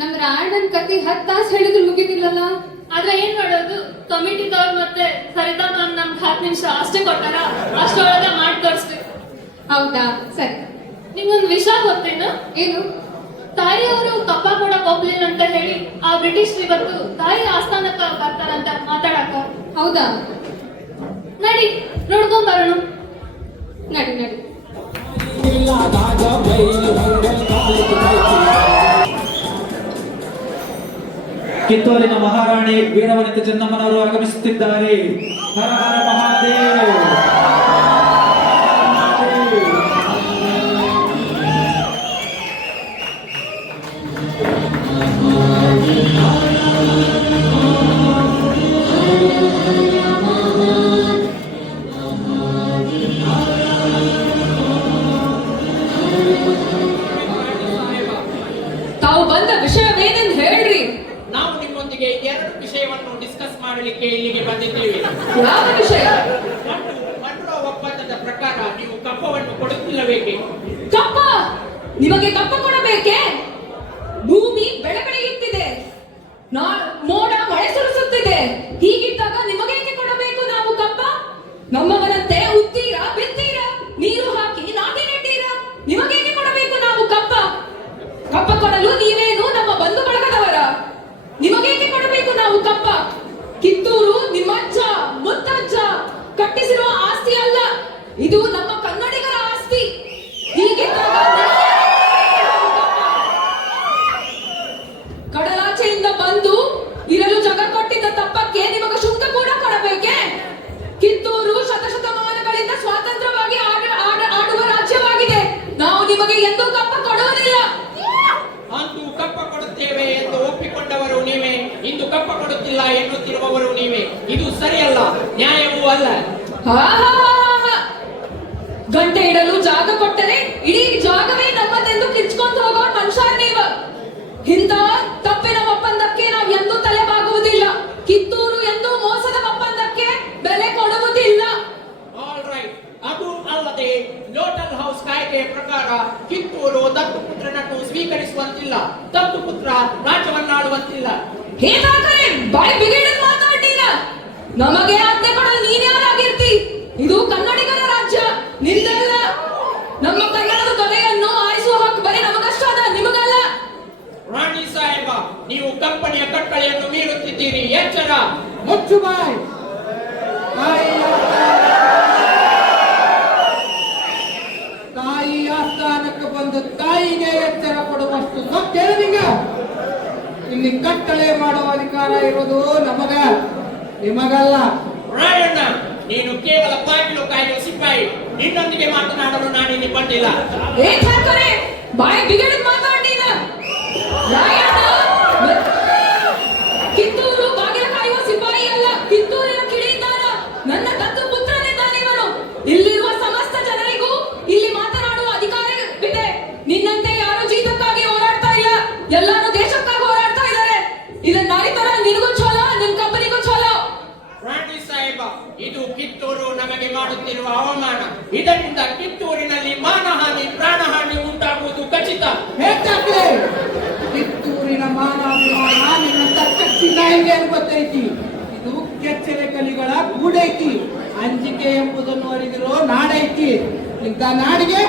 ನಮ್ ರಾಯಣ್ಣನ್ ಕತೆ 10 ತಾಸು ಹೇಳಿದ್ರು ಮುಗಿದಿಲ್ಲಲ್ಲ. ಆದ್ರೆ ಏನ್ ಮಾಡೋದು, ಕಮಿಟಿದವ್ರು ಮತ್ತೆ ಸರಿತಾ ಮ್ಯಾಮ್ ನಮ್ಗೆ 10 ನಿಮಿಷ ಅಷ್ಟೇ ಕೊಟ್ಟಾರ, ಅಷ್ಟೊಳಗೆ ಮಾಡಿ ತೋರಿಸ್ತೀವಿ. ಹೌದಾ, ಸರಿ. ನಿಮ್ಗೊಂದು ವಿಷಯ ಗೊತ್ತೇನು? ಏನು? ತಾಯಿ ಅವರು ಕಪ್ಪ ಕೊಡಕ್ ಹೋಗ್ಲಿಲ್ಲ ಅಂತ ಹೇಳಿ ಆ ಬ್ರಿಟಿಷ್ ಇವತ್ತು ತಾಯಿ ಆಸ್ಥಾನಕ್ಕ ಬರ್ತಾರಂತ ಮಾತಾಡಕ. ಹೌದಾ? ನಡಿ ನೋಡ್ಕೊಂಡ್ ಬರೋಣ. ನಡಿ ನಡಿ. ಕಿತ್ತೂರಿನ ಮಹಾರಾಣಿ ವೀರವನಿತ ಚೆನ್ನಮ್ಮನವರು ಆಗಮಿಸುತ್ತಿದ್ದಾರೆ. ಹರ ಹರ ಮಹಾದೇವ್. ತಾವು ಬಂದ ವಿಷಯವೇನೆಂದು ಹೇಳ್ರಿ. ನಾವು ನಿಮ್ಮೊಂದಿಗೆ 2 ವಿಷಯವನ್ನು ಡಿಸ್ಕಸ್ ಮಾಡಲಿಕ್ಕೆ ಇಲ್ಲಿಗೆ ಬಂದಿದ್ದೇವೆ. ಯಾವ ವಿಷಯ? ಮನ್ರೋ ಒಪ್ಪಂದದ ಪ್ರಕಾರ ನೀವು ಕಪ್ಪವನ್ನು ಕೊಡುತ್ತಿಲ್ಲಬೇಕೆ? ಕಪ್ಪ? ನಿಮಗೆ ಕಪ್ಪ ಕೊಡಬೇಕೆ? ಭೂಮಿ ಬೆಳೆ ಬೆಳೆಯುತ್ತಿದೆ, ಮೋಡ ಮಳೆ ಸುರಿಸುತ್ತಿದೆ. ಹೀಗಿದ್ದಾಗ ನಿಮಗೇಕೆ ಕೊಡಬೇಕು ನಾವು ಕಪ್ಪ? ನಮ್ಮವರಂತೆ ಉತ್ತೀರಾ, ಬಿತ್ತೀರಾ, ನೀರು ಹಾಕಿ ನಾಟಿ ನೆಟ್ಟೀರಾ? ನಿಮಗೇಕೆ ಕೊಡಬೇಕು ನಾವು ಕಪ್ಪ? ಕಪ್ಪ ಕೊಡಲು ನೀವೇನು ನಮ್ಮ ಬಂಧು ಬಳಗದವರ? ನಿಮಗೇಕೆ ಕೊಡಬೇಕು ನಾವು ಕಪ್ಪ? ಕಿತ್ತೂರು ನಿಮ್ಮಜ್ಜ ಮುತ್ತಜ್ಜ ಕಟ್ಟಿಸಿರುವ ಆಸ್ತಿ ಅಲ್ಲ, ಇದು ನಮ್ಮ ಕನ್ನಡಿಗರ ಆಸ್ತಿ. ಹೀಗಿದ್ದಾಗ ಕಡಲಾಚೆಯಿಂದ ಬಂದು ಇರಲು ಜಾಗ ಕೊಟ್ಟಿದ್ದ ತಪ್ಪಕ್ಕೆ ನಿಮಗೆ ಶುಲ್ಕ ಕೂಡ ಕೊಡಬೇಕೆ? ಕಿತ್ತೂರು ಶತಶತಮಾನಗಳಿಂದ ಸ್ವಾತಂತ್ರ್ಯವಾಗಿ ಆಡುವ ರಾಜ್ಯವಾಗಿದೆ. ನಾವು ನಿಮಗೆ ಎಂದೂ ಕಪ್ಪ ಕೊಡುವುದಿಲ್ಲ. ಅಂತೂ ಕಪ್ಪ ಕೊಡುತ್ತೇವೆ ಎಂದು ಒಪ್ಪಿಕೊಂಡವರು ನೀವೇ, ಇಂದು ಕಪ್ಪ ಕೊಡುತ್ತಿಲ್ಲ ಎನ್ನುತ್ತಿರುವವರು ನೀವೇ. ಇದು ಸರಿಯಲ್ಲ, ನ್ಯಾಯವೂ ಅಲ್ಲ. ಗಂಟೆ ಇಡಲು ಜಾಗ ಕೊಟ್ಟರೆ ಇಡೀ ಜಾಗವೇ ನಮ್ಮದೆಂದು ಕಿಚ್ಕೊಂಡು ಹೋಗೋ ಮನುಷ್ಯ ನೀವು. ಇಂಥ ತಪ್ಪಿನ ಒಪ್ಪಂದಕ್ಕೆ ನಾವು ಎಂದೂ ತಲೆಬಾಗುವುದಿಲ್ಲ. ಕಿತ್ತೂರು ಎಂದೂ ಮೋಸದ ಒಪ್ಪಂದಕ್ಕೆ ಬೆಲೆ ಕೊಡುವುದಿಲ್ಲ. All right. ಅದು ಅಲ್ಲದೆ ಲೋಟಲ್ ಹೌಸ್ ಕಾಯ್ದೆಯ ಪ್ರಕಾರ ಕಿತ್ತೂರು ದತ್ತುಪುತ್ರನನ್ನು ಸ್ವೀಕರಿಸುವಂತಿಲ್ಲ, ದತ್ತುಪುತ್ರ ರಾಜ್ಯವನ್ನಾಳುವಂತಿಲ್ಲ. ಹೇಗಾದರೆ ಬಾಯಿ ಬಿಗಿಡ ಮಾತಾಡ್ತೀನ? ನಮಗೆ ಆಜ್ಞೆ ಕೊಡಲು ನೀನ್ಯಾರಾಗಿರ್ತಿ? ಇದು ಕನ್ನಡಿಗರ ರಾಜ್ಯ, ನಿಂದಲ್ಲ. ನಮ್ಮ ಕನ್ನಡದ ದೊರೆಯನ್ನು ಆರಿಸುವ ಹಕ್ಕು ಬರೀ ನಮಗಷ್ಟ ಅದ, ನಿಮಗಲ್ಲ. ರಾಣಿ ಸಾಹೇಬ, ನೀವು ಕಂಪನಿಯ ಕಟ್ಟಳೆಯನ್ನು ಮೀರುತ್ತಿದ್ದೀರಿ. ಎಚ್ಚರ. ಮುಚ್ಚು ಬಾಯ್. ತಾಯಿ ಆಸ್ಥಾನಕ್ಕೆ ಬಂದು ತಾಯಿಗೆ ಎಚ್ಚರ ಕೊಡುವಷ್ಟು ಸತ್ಯನಿಂಗ ಇಲ್ಲಿ ಕಟ್ಟಳೆ ಮಾಡುವ ಅಧಿಕಾರ ಇರೋದು ನಮಗ, ನಿಮಗಲ್ಲ. ರಾಯಣ್ಣ, ನೀನು ಕೇವಲ ಬಾಗಿಲು ಕಾಯುವ ಸಿಪಾಯಿ. ನಿನ್ನೊಂದಿಗೆ ಮಾತನಾಡಲು ನಾನಿಲ್ಲಿ ಬಂದಿಲ್ಲ. ಬಾಯಿ ಬಿಗಿಡ ಮಾತಾಡ್ತೀನ? ಕಿತ್ತೂರು ಬಾಗಿಲ ಕಾಯುವ ಸಿಪಾಯಿ ಅಲ್ಲ, ಕಿತ್ತೂರಿನ ಕಿಡಿದಾರ, ನನ್ನ ದತ್ತು ಪುತ್ರನಿದ್ದಾನಿವನು. ಇಲ್ಲಿರುವ ಸಮಸ್ತ ಜನರಿಗೂ ಇಲ್ಲಿ ಮಾತನಾಡುವ ಅಧಿಕಾರವಿದೆ. ನಿನ್ನಂತೆ ಯಾರು ಜೀತಕ್ಕಾಗಿ ಹೋರಾಡ್ತಾ ಇಲ್ಲ, ಎಲ್ಲರೂ ದೇಶಕ್ಕಾಗಿ ಹೋರಾಡ್ತಾ ಇದ್ದಾರೆ. ಇದನ್ನ ಅರಿತರ ನಿನಗೂ ಚಲೋ, ನಿನ್ ಕಂಪನಿಗೂ ಚಲೋ. ರಾಣಿ ಸಾಹೇಬ, ಇದು ಕಿತ್ತೂರು ನಮಗೆ ಮಾಡುತ್ತಿರುವ ಅವಮಾನ. ಇದರಿಂದ ಕಿತ್ತೂರಿನಲ್ಲಿ ಮಾನಹಾನಿ, ಪ್ರಾಣಹಾನಿ ಉಂಟಾಗುವುದು ಖಚಿತ. ಕಿತ್ತೂರಿನ ಮಾನಹಾನಿ ನಿನ್ನಂತ ಕಚ್ಚಿನ ಹೆಂಗೆ ಗೊತ್ತೈತಿ? ಇದು ಕೆಚ್ಚಲೆ ಕಲಿಗಳ ಗೂಡೈತಿ. ಅಂಜಿಕೆ ಎಂಬುದನ್ನು ಅರಿದಿರೋ ನಾಡೈತಿ. ಇಂಥ ನಾಡಿಗೆ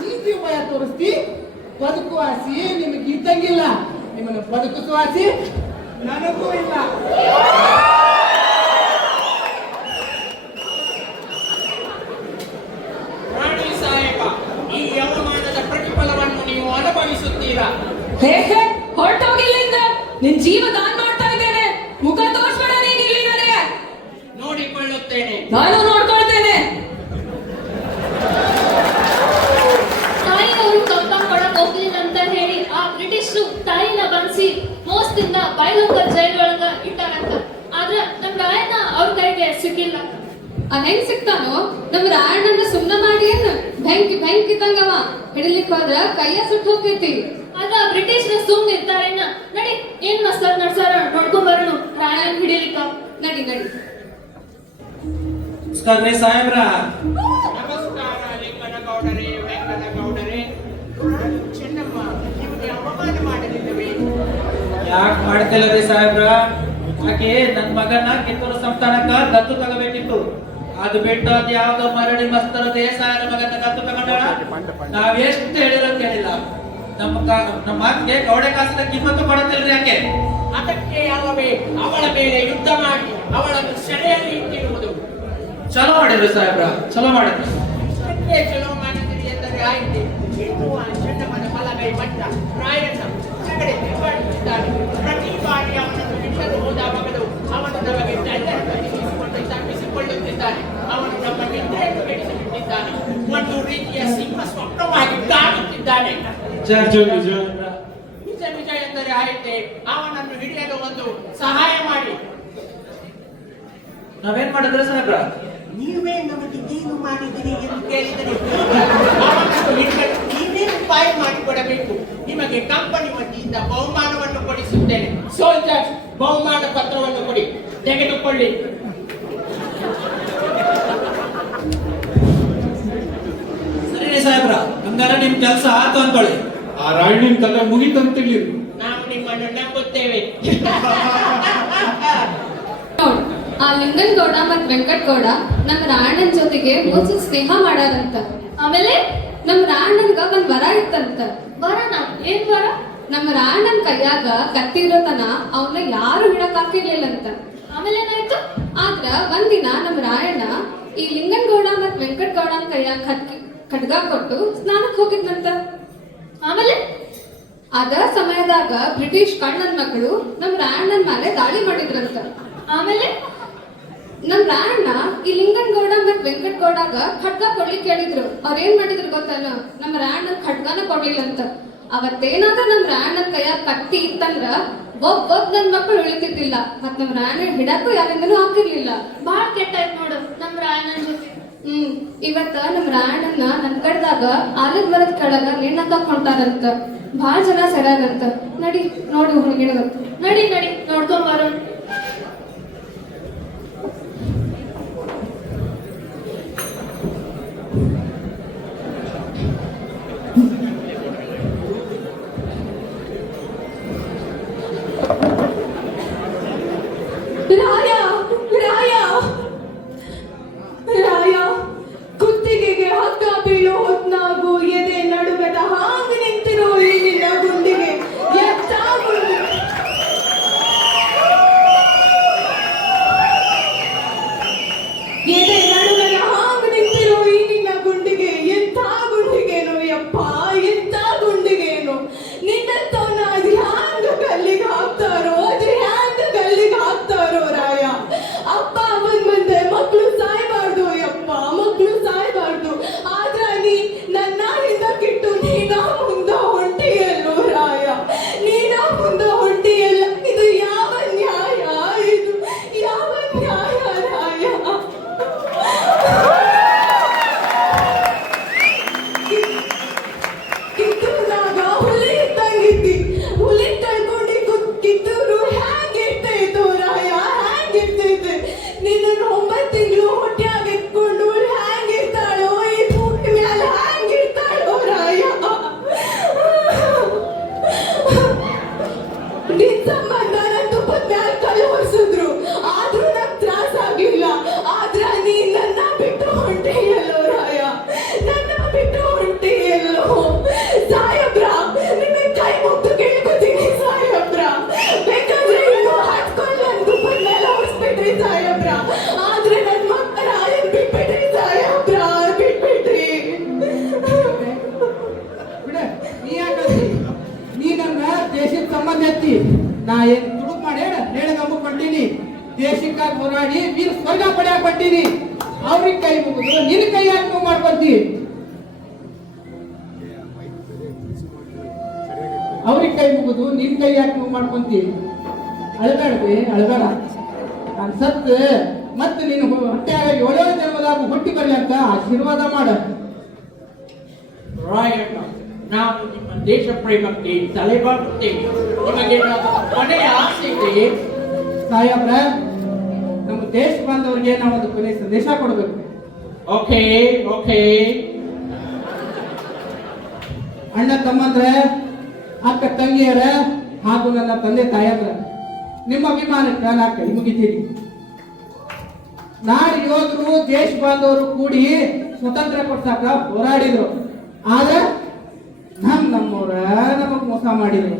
ನೀತಿ ಉಪಾಯ ತೋರಿಸ್ತಿ. ಬದುಕುವಾಸಿ ನಿಮಗೆ ಇದ್ದಂಗಿಲ್ಲ, ನಿಮ್ಮನ್ನು ಬದುಕಿಸುವಾಸಿ ನನಗೂ ಇಲ್ಲ. ರಾಣಿ ಸಾಹೇಬ, ಈ ಅವಮಾನದ ಪ್ರತಿಫಲವನ್ನು ನೀವು ಅನುಭವಿಸುತ್ತೀರಾ? ಹೊರಟೋಗಿಲ್ಲಿಂದ. ನಿನ್ ಜೀವ ದಾನ ಮಾಡ್ತಾ ಇದ್ದೇನೆ. ಮುಖ ತೋರಿಸ್ಬೇಡ ನೀನ್ ಇಲ್ಲಿ ನನಗೆ. ನೋಡಿಕೊಳ್ಳುತ್ತೇನೆ. ನಾನು ನೋಡ್ಕೊಳ್ತೇನೆ. ತಾಯಿನವರು ಕಪ್ಪ ಕೊಡಕ್ ಹೋಗ್ಲಿಲ್ಲ ಅಂತ ಹೇಳಿ ಆ ಬ್ರಿಟಿಷರು ತಾಯಿನ ಬಂಧಿಸಿ ಮೋಸದಿಂದ ಬೈಲೋಕಲ್ ಜೈಲೊಳಗ ಇಟ್ಟಾರಂತ. ಆದ್ರ ನಮ್ ರಾಯಣ್ಣ ಅವ್ರ ಕೈಗೆ ಸಿಕ್ಕಿಲ್ಲ. ಹೆಂಗ್ ಸಿಗ್ತಾನೋ? ನಮ್ ರಾಯಣ್ಣನ ಸುಮ್ನ ಮಾಡಿ ಏನ್ ಬೆಂಕಿ ಬೆಂಕಿ ಇದ್ದಂಗವ. ಹಿಡಿಲಿಕ್ ಹೋದ್ರ ಕೈಯ ಸುಟ್ಟು ಹೋಗ್ತೈತಿ. ಆದ್ರ ಬ್ರಿಟಿಷರು ಸುಮ್ ಇರ್ತಾರೇನ? ನಡಿ, ಏನ್ ಮಸ್ತಾಗ್ ನಡ್ಸಾರ ನೋಡ್ಕೊಂಡ್ ಬರೋಣ ರಾಯಣ್ಣ ಹಿಡಿಲಿಕ್ಕ. ನಡಿ ನಡಿ. ನಮಸ್ಕಾರ ಸಾಹೇಬ್ರ. ನಮಸ್ಕಾರ. ಯಾಕೆ ಮಾಡ್ತಿಲ್ಲರಿ ಸಾಹೇಬ್ರ? ಆಕೆ ನನ್ ಮಗನ ಕಿತ್ತೂರು ಸಂಸ್ಥಾನಕ್ಕ ದತ್ತು ತಗೋಬೇಕಿತ್ತು. ಅದು ಬಿಟ್ಟು ಅದ್ ಯಾವ್ದೋ ಮರಳಿ ಮಸ್ತರ ದೇಸಾಯನ ಮಗನ ದತ್ತು ತಗೊಂಡಾಳ. ನಾವ್ ಎಷ್ಟು ಹೇಳಿರೋ ಕೇಳಿಲ್ಲ. ನಮ್ಮ ಮಾತಿಗೆ ಗೌಡೆ ಕಾಸಿನ ಕಿಮ್ಮತ್ತು ಕೊಡತಿಲ್ರಿ ಆಕೆ. ಅದಕ್ಕೆ ಅಲ್ಲವೇ ಅವಳ ಮೇಲೆ ಯುದ್ಧ ಮಾಡಿ ಅವಳನ್ನು ಸೆರೆಯಲ್ಲಿ ಇಟ್ಟಿರುವುದು. ಚಲೋ ಮಾಡಿದ್ರು ಸಾಹೇಬ್ರ, ಚಲೋ ಮಾಡಿದ್ರು. ಅದಕ್ಕೆ ಚಲೋ ಮಾಡಿದ್ರಿ ಎಂದರೆ ಆಯ್ತು. ಇನ್ನು ಆ ಚಂಡಮನ ಬಲಗೈ ಮಟ್ಟ ರಾಯಣ್ಣ ಜಗಡೆ ತಿರುಗಾಡುತ್ತಿದ್ದಾನೆ. ಪ್ರತಿ ಬಾರಿ ಅವನನ್ನು ಬಿಟ್ಟಲು ಹೋದ ಮಗನು ಅವನು ನಮಗೆ ತಪ್ಪಿಸಿಕೊಳ್ಳುತ್ತಿದ್ದಾನೆ. ಅವನು ನಮ್ಮ ನಿದ್ರೆಯನ್ನು ಕೆಡಿಸಿಬಿಟ್ಟಿದ್ದಾನೆ. ಒಂದು ರೀತಿಯ ಸಿಂಹ ಸ್ವಪ್ನವಾಗಿ ಕಾಣುತ್ತಿದ್ದಾನೆ. ನಿಜ ನಿಜ ಎಂದರೆ ಆಯ್ತೆ. ಅವನನ್ನು ಹಿಡಿಯಲು ಒಂದು ಸಹಾಯ ಮಾಡಿ. ನಾವೇನ್ ಮಾಡಿದ್ರೆ ಸಾಹೇಬ್ರ? ನೀವೇ ನಮಗೆ ಏನು ಮಾಡಿದಿರಿ ಎಂದು ಕೇಳಿದರೆ ಅವನನ್ನು ಹಿಡಿಯಲು ನೀವೇ ಉಪಾಯ ಮಾಡಿಕೊಡಬೇಕು. ನಿಮಗೆ ಕಂಪನಿ ವತಿಯಿಂದ ಬಹುಮಾನವನ್ನು ಕೊಡಿಸುತ್ತೇನೆ. ಸೋಲ್ಜರ್ಸ್, ಬಹುಮಾನ ಪತ್ರವನ್ನು ಕೊಡಿ, ತೆಗೆದುಕೊಳ್ಳಿ. ಸರಿ ಸಾಹೇಬ್ರ, ಹಂಗಾರ ನಿಮ್ ಕೆಲಸ ಆತು ಅನ್ಕೊಳ್ಳಿ. ಆ ರಾಯಣ್ಣನ ಕಥೆ ಮುಗಿತಂತಿರ್ಲಿ. ನಾವು ನಿಮ್ಮನ್ನು ನಂಬುತ್ತೇವೆ. ನೋಡ್, ಆ ಲಿಂಗನಗೌಡ ಮತ್ ವೆಂಕಟಗೌಡ ನಮ್ಮ ರಾಯಣ್ಣನ ಜೊತೆಗೆ ಮೋಸ ಸ್ನೇಹ ಮಾಡಾರಂತ. ಆಮೇಲೆ ನಮ್ಮ ರಾಯಣ್ಣನ್ಗ ಒಂದ್ ವರ ಇತ್ತಂತ. ವರನ? ಏನ್ ವರ? ನಮ್ಮ ರಾಯಣ್ಣನ ಕೈಯಾಗ ಕತ್ತಿ ಇರೋತನ ಅವನ್ನ ಯಾರು ಹಿಡಕ್ ಹಾಕಿರ್ಲಿಲ್ಲಂತ. ಆಮೇಲೆ ಏನಾಯ್ತು? ಆದ್ರ ಒಂದಿನ ನಮ್ಮ ರಾಯಣ್ಣ ಈ ಲಿಂಗನಗೌಡ ಮತ್ ವೆಂಕಟಗೌಡನ ಕೈಯಾಗ ಖಡ್ಗ ಕೊಟ್ಟು ಸ್ನಾನಕ್ ಹೋಗಿದ್ನಂತ. ಆಮೇಲೆ ಅದ ಸಮಯದಾಗ ಬ್ರಿಟಿಷ್ ಕಳ್ಳನ್ ಮಕ್ಕಳು ನಮ್ ರಾಯಣ್ಣನ ಮೇಲೆ ದಾಳಿ ಮಾಡಿದ್ರಂತ. ಆಮೇಲೆ ನಮ್ ರಾಯಣ್ಣ ಈ ಲಿಂಗನಗೌಡ ಮತ್ ವೆಂಕಟಗೌಡಾಗ ಖಡ್ಗ ಕೊಡ್ಲಿಕ್ಕೆ ಹೇಳಿದ್ರು. ಅವ್ರ ಏನ್ ಮಾಡಿದ್ರು ಗೊತ್ತಲ್ಲ? ನಮ್ಮ ರಾಯಣ್ಣನ ಖಡ್ಗನ ಕೊಡ್ಲಿಲ್ಲಂತ. ಅವತ್ತೇನಾದ್ರೂ ನಮ್ ರಾಯಣ್ಣನ ಕೈಯಾಗ ಕತ್ತಿ ಇತ್ತಂದ್ರ ಒಬ್ಬ ನನ್ ಮಕ್ಕಳು ಉಳಿತಿದ್ದಿಲ್ಲ. ಮತ್ ನಮ್ ರಾಯಣ್ಣ ಹಿಡಕ್ಕೂ ಯಾರಿಂದನೂ ಹಾಕಿರ್ಲಿಲ್ಲ. ಬಾಳ್ ಕೆಟ್ಟಾಯ್ತು ನೋಡು ನಮ್ ರಾಯಣ್ಣನ ಜೊತೆ. ಇವತ್ತ ನಮ್ ರಾಯಣ್ಣನ ನನ್ಗಡ್ದಾಗ ಆಲದ ಮರದ ಕೆಳಗ ನೇಣಕ್ಕ ಕೊಂಟಾರಂತ. ಬಾಳ ಜನ ಸೆರಾರಂತ. ನಡಿ ನೋಡಿ ಹುಡುಗಿನ ನಡಿ ನಡಿ ನೋಡ್ಕೊಂಡ್ ಬರೋಣ. ರಾಯ ರಾಯ ರಾಯ, ಕುತ್ತಿಗೆಗೆ ಹಗ್ಗ ಬೀಳೋ ಹೊತ್ನಾಗು ಎದೆ ನಡುವೆದ ಹಾಂಗ ನಿಂತಿರೋ ಈ ನಿನ್ನ ಗುಂಡಿಗೆ ಎತ್ತ ಗುಂಡಿ. ಎದೆ ನಡುವೆದ ಹಾಂಗ ನಿಂತಿರೋ ಈ ನಿನ್ನ ಗುಂಡಿಗೆ ಎಂಥ ಗುಂಡಿಗೇನು ಯಪ್ಪ, ಎಂಥ ಗುಂಡಿಗೇನು. ನಿನ್ನಂತವನ್ನ ಅದು ಹ್ಯಾಂಗ ಕಲ್ಲಿಗೆ ಹಾಕ್ತಾರೋ, ಅದು ಹ್ಯಾಂಗ ಕಲ್ಲಿಗೆ ಹಾಕ್ತಾರೋ ರಾಯ. ಅಪ್ಪ ಅಮ್ಮನ ಮುಂದೆ ಮಕ್ಕಳು ಸಾಯ್ಬಾರ್ದು ಯಪ್ಪ, ಮಕ್ಕಳು ಸಾಯ್ಬಾರ್ದು. ಆದ್ರ ನೀ ನನ್ನ ಹಿಂದಕ್ಕಿಟ್ಟು ನೀನ ಮುಂದ ಹೊಂಟಿಯಲ್ಲೋ ರಾಯ, ನೀನ ಮುಂದ ಹೊಂಟಿಯಲ್ಲ. ಇದು ಯಾವ ನ್ಯಾಯ? ಇದು ಯಾವ ನ್ಯಾಯ ರಾಯ? ಕಿತ್ತೂರಾಗ ಹುಲಿ ಇದ್ದಂಗಿದ್ದಿ, ಹುಲಿ ತಳ್ಕೊಂಡು ಕಿತ್ತೂರು ಹ್ಯಾಂಗಿರ್ತೈತೋ ರಾಯ, ಹ್ಯಾಂಗಿರ್ತೈತೆ? ನಿನ್ನ 9 ತಿಂಗಳು ಹೊಟ್ಟೆಯಾಗ ಇಟ್ಕೊಂಡು ಹ್ಯಾಂಗಿರ್ತಾಳೋ, ಈ ಭೂಮಿ ಮ್ಯಾಲ ಹ್ಯಾಂಗಿರ್ತಾಳೋ ರಾಯ? ನಿನ್ ಸಂಬಂಧ ನನ್ನ ತುಪ್ಪದ ಮ್ಯಾಲ ಕಲ್ಲು ಹೊರಿಸಿದ್ರು, ಆದ್ರೂ ನಂಗೆ ತ್ರಾಸ ಆಗ್ಲಿಲ್ಲ. ಆದ್ರ ನೀ ನನ್ನ ಬಿಟ್ಟು ಹೊಂಟೆಯಲ್ಲೋ ರಾಯ, ನನ್ನ ಬಿಟ್ಟು ಹೊಂಟೆಯಲ್ಲೋ. ಸಾಯಬ್ರ, ನಿಮಗೆ ಕೈ ಮುಗ್ದು ಕೇಳ್ಕೊತೀನಿ ಸಾಯಬ್ರ. ಬೇಕಾದ್ರೆ ಇನ್ನು ಹಟ್ಕೊಂಡು ನನ್ನ ತುಪ್ಪದ ಮೇಲೆ ಹೊರಿಸ್ಬಿಟ್ರಿ ಸಾಯಬ್ರ. ಆದ್ರೆ ನನ್ನ ಮಕ್ಕಳ ರಾಯನ್ ಬಿಟ್ಬಿಟ್ರಿ ಸಾಯಬ್ರ, ಬಿಟ್ಬಿಟ್ರಿ. ಬಿಡ, ನೀ ಯಾಕಂದಿ? ನೀ ನನ್ನ ದೇಶದ ಸಂಬಂಧ ಎತ್ತಿ ನಾ ಏನ್ ತುಡುಕ್ ಮಾಡಿ ನೇಣಗಂಬ ಕೊಟ್ಟಿನಿ. ದೇಶಕ್ಕಾಗಿ ಹೋರಾಡಿ ವೀರ ಸ್ವರ್ಗ ಪಡೆಯಾಕ ಕೊಟ್ಟಿನಿ. ಅವ್ರಿಗೆ ಕೈ ಮುಗಿದು ನಿನ್ನ ಕೈ ಯಾಕೆ ನೋವು ಮಾಡ್ಕೊಂತಿ? ಅವ್ರಿಗೆ ಕೈ ಮುಗಿದು ನಿನ್ ಕೈ ಯಾಕೆ ನೋವು ಮಾಡ್ಕೊಂತಿ? ಅಳಬೇಡ್ರಿ, ಅಳಬೇಡ. ನಾನು ಸತ್ ಮತ್ತೆ ನೀನು ಹೊಟ್ಟೆಯಾಗ 7 ಜನ್ಮದಾಗ ಹುಟ್ಟಿ ಬರ್ಲಿ ಅಂತ ಆಶೀರ್ವಾದ ಮಾಡ. ರಾಯಣ್ಣ, ನಾವು ನಿಮ್ಮ ದೇಶ ಪ್ರೇಮಕ್ಕೆ ತಲೆಬಾಗುತ್ತೇವೆ. ನಿಮಗೆ ಕೊನೆಯ ಆಸೆ ಇದೆ ಸಾಹೇಬ್ರ. ನಮ್ಮ ದೇಶ ಬಾಂಧವರಿಗೆ ನಾವು ಒಂದು ಕೊನೆಯ ಸಂದೇಶ ಕೊಡಬೇಕು. Okay okay. ಅಣ್ಣ ತಮ್ಮಂದ್ರೆ, ಅಕ್ಕ ತಂಗಿಯರ, ಹಾಗೂ ನನ್ನ ತಂದೆ ತಾಯಂದ್ರ ನಿಮ್ಮ ಅಭಿಮಾನಕ್ಕೆ ನಾ ಕೈ ಮುಗಿತೀನಿ. ನಾಡು ಯೋಧರು ದೇಶ ಬಾಂಧವರು ಕೂಡಿ ಸ್ವತಂತ್ರ ಕೊಡ್ಸಾಕ ಹೋರಾಡಿದ್ರು. ಆದ್ರೆ ನಮ್ಮವ್ರ ನಮಗ್ ಮೋಸ ಮಾಡಿದ್ರು.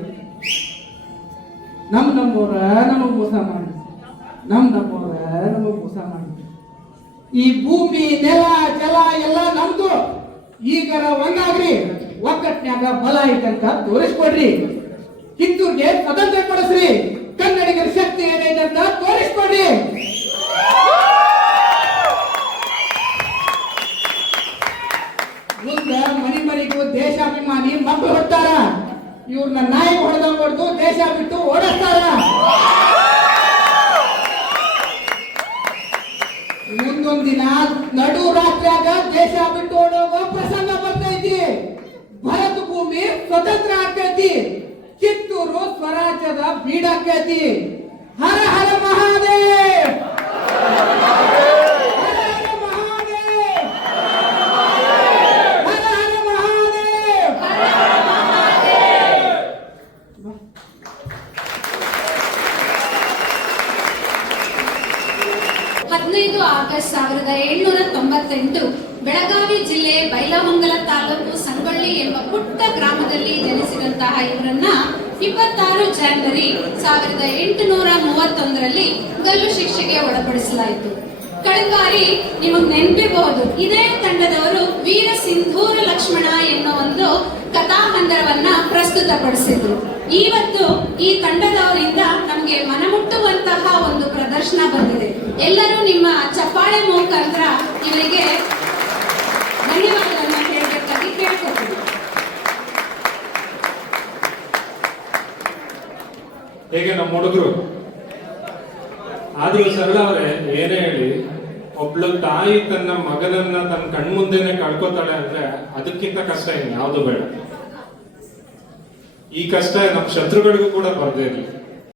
ನಮ್ಮವ್ರ ನಮಗ್ ಮೋಸ ಮಾಡಿದ್ರು. ನಮ್ಮವ್ರ ನಮಗ್ ಮೋಸ ಮಾಡಿದ್ರು. ಈ ಭೂಮಿ ನೆಲ ಜಲ ಎಲ್ಲ ನಮ್ದು. ಈಗರ ಒಂದಾಗ್ರಿ, ಒಕ್ಕಟ್ನ್ಯಾಗ ಬಲ ಐತಂತ ತೋರಿಸ್ಕೊಡ್ರಿ. ಕಿತ್ತೂರ್ಗೆ ಸ್ವತಂತ್ರ ಕೊಡಿಸ್ರಿ. ಕನ್ನಡಿಗರ ಶಕ್ತಿ ಏನೈತೆ ಅಂತ ತೋರಿಸ್ಕೊಡ್ರಿ. ಮುಂದೆ ಮನಿಗೂ ದೇಶಾಭಿಮಾನಿ ಮಕ್ಕಳು ಹೊಡ್ತಾರ. ಇವ್ರನ್ನ ನಾಯಿ ಹೊಡೆದಂಗ್ ಹೊಡೆದು ದೇಶ ಬಿಟ್ಟು ಓಡಿಸ್ತಾರ. ಮುಂದೊಂದ್ ದಿನ ನಡು ರಾತ್ರಿಯಾಗ ದೇಶ ಬಿಟ್ಟು ಓಡೋಗೋ ಪ್ರಸಂಗ ಬರ್ತೈತಿ. ಭರತ ಭೂಮಿ ಸ್ವತಂತ್ರ ಆಕೈತಿ. ಕಿತ್ತೂರು ಸ್ವರಾಜ್ಯದ ಬೀಡಾಕೈತಿ. ಹರ ಹರ ಮಹಾದೇವ್. ಹರ ಹರ ಮಹಾದೇವ್. ಹರ ಹರ ಮಹಾದೇವ್. 15 ಆಗಸ್ಟ್ 1798 ಬೆಳಗಾವಿ ಜಿಲ್ಲೆ ಬೈಲಹೊಂಗಲ ತಾಲೂಕು ಸಂಗೊಳ್ಳಿ ಎಂಬ ಪುಟ್ಟ ಗ್ರಾಮದಲ್ಲಿ ಜನಿಸಿದಂತಹ ಇವರನ್ನ 26 ಜನವರಿ 1831ರಲ್ಲಿ ಗಲ್ಲು ಶಿಕ್ಷೆಗೆ ಒಳಪಡಿಸಲಾಯಿತು. ಕಳೆದ ಬಾರಿ ನಿಮಗೆ ನೆನಪಿರಬಹುದು, ಇದೇ ತಂಡದವರು ವೀರ ಸಿಂಧೂರ ಲಕ್ಷ್ಮಣ ಎನ್ನುವ ಒಂದು ಕಥಾಹಂದರವನ್ನ ಪ್ರಸ್ತುತಪಡಿಸಿದ್ರು. ಇವತ್ತು ಈ ತಂಡದವರಿಂದ ನಮಗೆ ಮನಮುಟ್ಟುವಂತಹ ಒಂದು ಪ್ರದರ್ಶನ ಬಂದಿದೆ. ಎಲ್ಲರೂ ನಿಮ್ಮ ಚಪ್ಪಾಳೆ ಮುಖಾಂತರ ಇವರಿಗೆ ಧನ್ಯವಾದಗಳನ್ನ ಹೇಳಬೇಕಾಗಿ ಕೇಳ್ಕೊತೀನಿ. ಹೇಗೆ ನಮ್ಮ ಹುಡುಗರು ಆದ್ರೂ ಸರಳ ಅವರೇ, ಏನೇ ಹೇಳಿ, ಒಬ್ಳು ತಾಯಿ ತನ್ನ ಮಗನನ್ನ ತನ್ನ ಕಣ್ಮುಂದೆನೆ ಕಳ್ಕೊತಾಳೆ ಅಂದ್ರೆ ಅದಕ್ಕಿಂತ ಕಷ್ಟ ಇನ್ನು ಯಾವುದು ಬೇಡ. ಈ ಕಷ್ಟ ನಮ್ಮ ಶತ್ರುಗಳಿಗೂ ಕೂಡ ಬರ್ದೇ ಇರಲಿ.